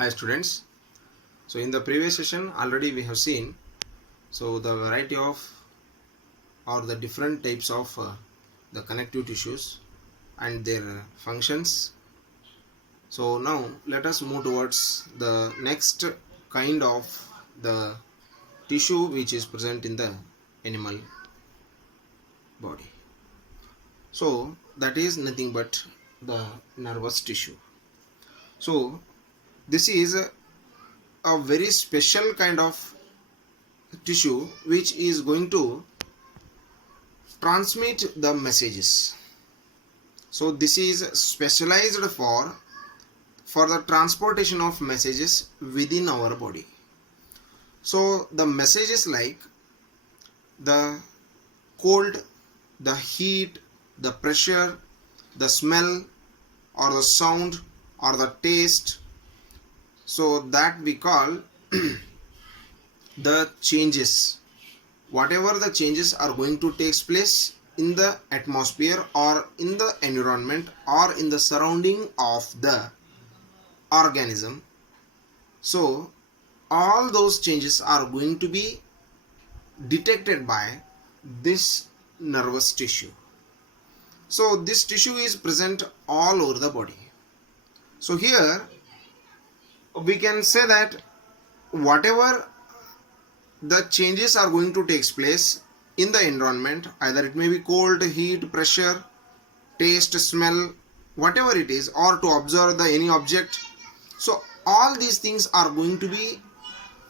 Hi students. So in the previous session already we have seen the variety of or the different types of the connective tissues and their functions. So now let us move towards the next kind of the tissue which is present in the animal body. So that is nothing but the nervous tissue. So this is a very special kind of tissue which is going to transmit the messages. So this is specialized for the transportation of messages within our body. So the messages like the cold, the heat, the pressure, the smell or the sound or the taste, so that we call the changes. Whatever the changes are going to take place in the atmosphere or in the environment or in the surrounding of the organism, so all those changes are going to be detected by this nervous tissue. So this tissue is present all over the body. So here we can say that whatever the changes are going to take place in the environment, either it may be cold, heat, pressure, taste, smell, whatever it is, or to observe the any object. So all these things are going to be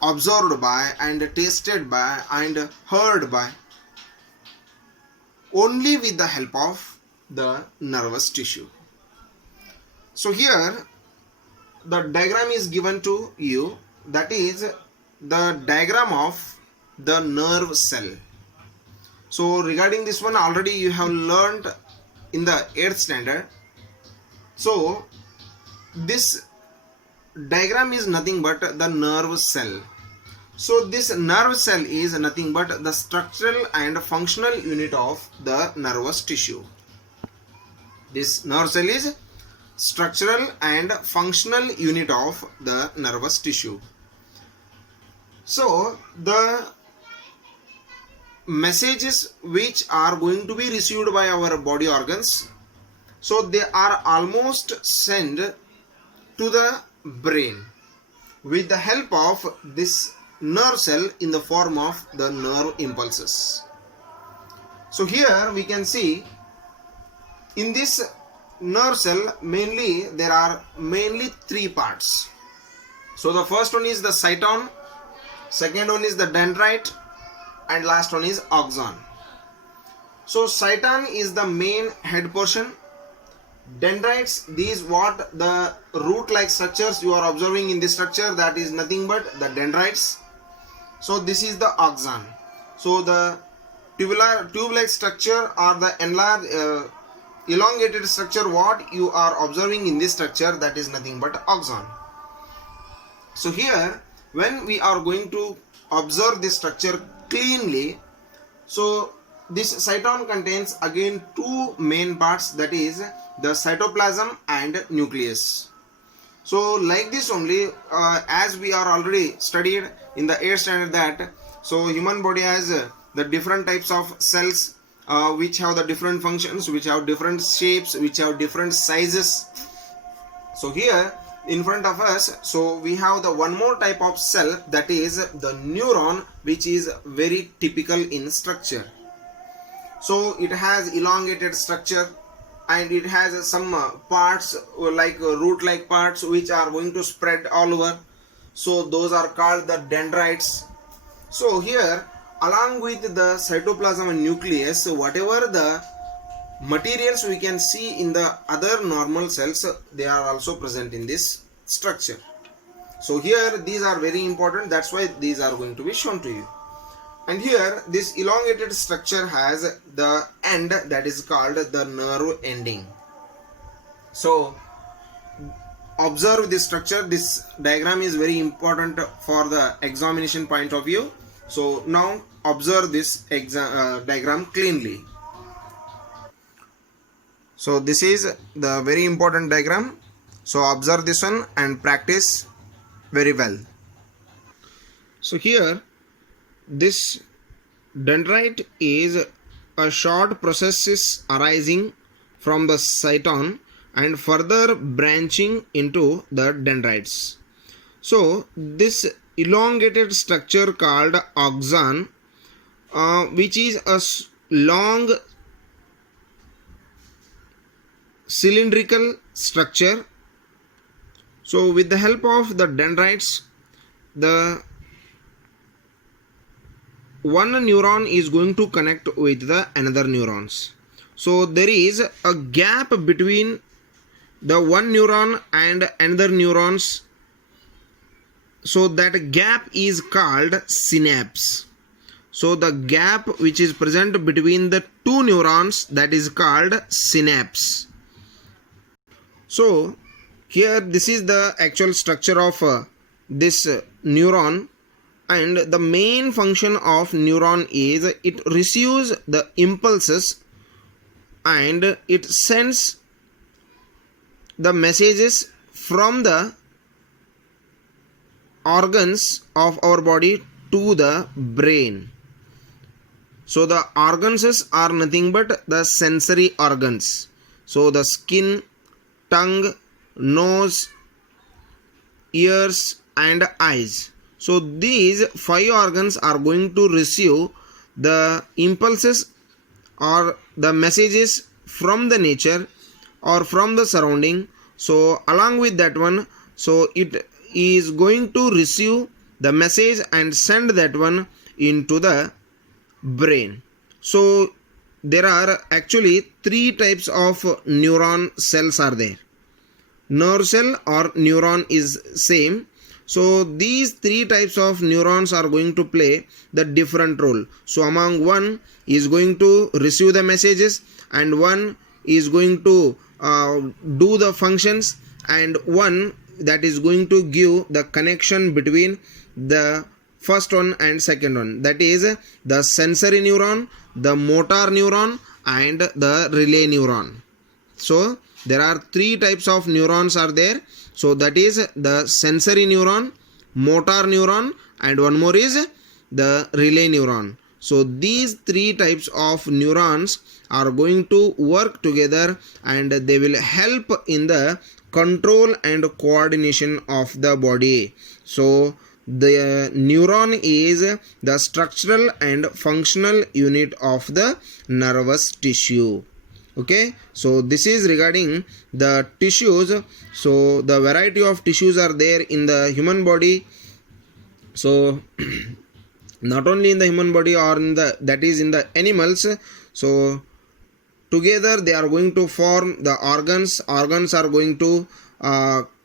observed by and tasted by and heard by only with the help of the nervous tissue. So here the diagram is given to you, that is the diagram of the nerve cell. So regarding this one already you have learned in the 8th standard. So this diagram is nothing but the nerve cell. So this nerve cell is nothing but the structural and functional unit of the nervous tissue. This nerve cell is structural and functional unit of the nervous tissue. So the messages which are going to be received by our body organs, so they are almost sent to the brain with the help of this nerve cell in the form of the nerve impulses. So here we can see in this nerve cell mainly there are mainly three parts. So the first one is the cyton, second one is the dendrite, and last one is axon. So cyton is the main head portion. Dendrites, these what the root like structures you are observing in this structure, that is nothing but the dendrites. So this is the axon. So the tube-like structure or the enlarged elongated structure what you are observing in this structure, that is nothing but axon. So here when we are going to observe this structure cleanly, so this cyton contains again two main parts, that is the cytoplasm and nucleus. So like this only, as we are already studied in the 8th standard, that so human body has the different types of cells which have the different functions, which have different shapes, which have different sizes. So here in front of us, so we have the one more type of cell, that is the neuron, which is very typical in structure. So it has elongated structure and it has some parts like root like parts which are going to spread all over. So those are called the dendrites. So here along with the cytoplasm and nucleus, whatever the materials we can see in the other normal cells, they are also present in this structure. So here these are very important, that's why these are going to be shown to you. And here this elongated structure has the end, that is called the nerve ending. So observe this structure. This diagram is very important for the examination point of view. So now observe this diagram cleanly. So this is the very important diagram. So observe this one and practice very well. So here this dendrite is a short processes arising from the cyton and further branching into the dendrites. So this elongated structure called axon, which is a long cylindrical structure. So with the help of the dendrites, the one neuron is going to connect with the another neurons. So there is a gap between the one neuron and another neurons. So that gap is called synapse. So the gap which is present between the two neurons, that is called synapse. So here this is the actual structure of this neuron, and the main function of neuron is it receives the impulses and it sends the messages from the organs of our body to the brain. So the organs are nothing but the sensory organs. So the skin, tongue, nose, ears and eyes. So these 5 organs are going to receive the impulses or the messages from the nature or from the surrounding. So along with that one, so it is going to receive the message and send that one into the brain. So there are actually 3 types of neuron cells are there. Nerve cell or neuron is same. So these 3 types of neurons are going to play the different role. So among one is going to receive the messages, and one is going to do the functions, and one that is going to give the connection between the first one and second one, that is the sensory neuron, the motor neuron and the relay neuron. So there are 3 types of neurons are there. So that is the sensory neuron, motor neuron and one more is the relay neuron. So these 3 types of neurons are going to work together and they will help in the control and coordination of the body. So the neuron is the structural and functional unit of the nervous tissue. Okay, so this is regarding the tissues. So the variety of tissues are there in the human body. So not only in the human body or in the, that is in the animals. So together they are going to form the organs. Organs are going to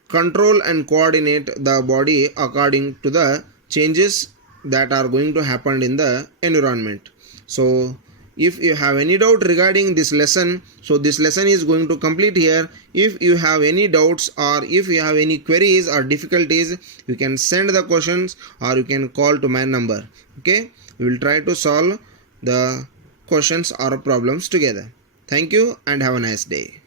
control and coordinate the body according to the changes that are going to happen in the environment. So if you have any doubt regarding this lesson, so this lesson is going to complete here. If you have any doubts or if you have any queries or difficulties, you can send the questions or you can call to my number. Okay, we will try to solve the questions or problems together. Thank you and have a nice day.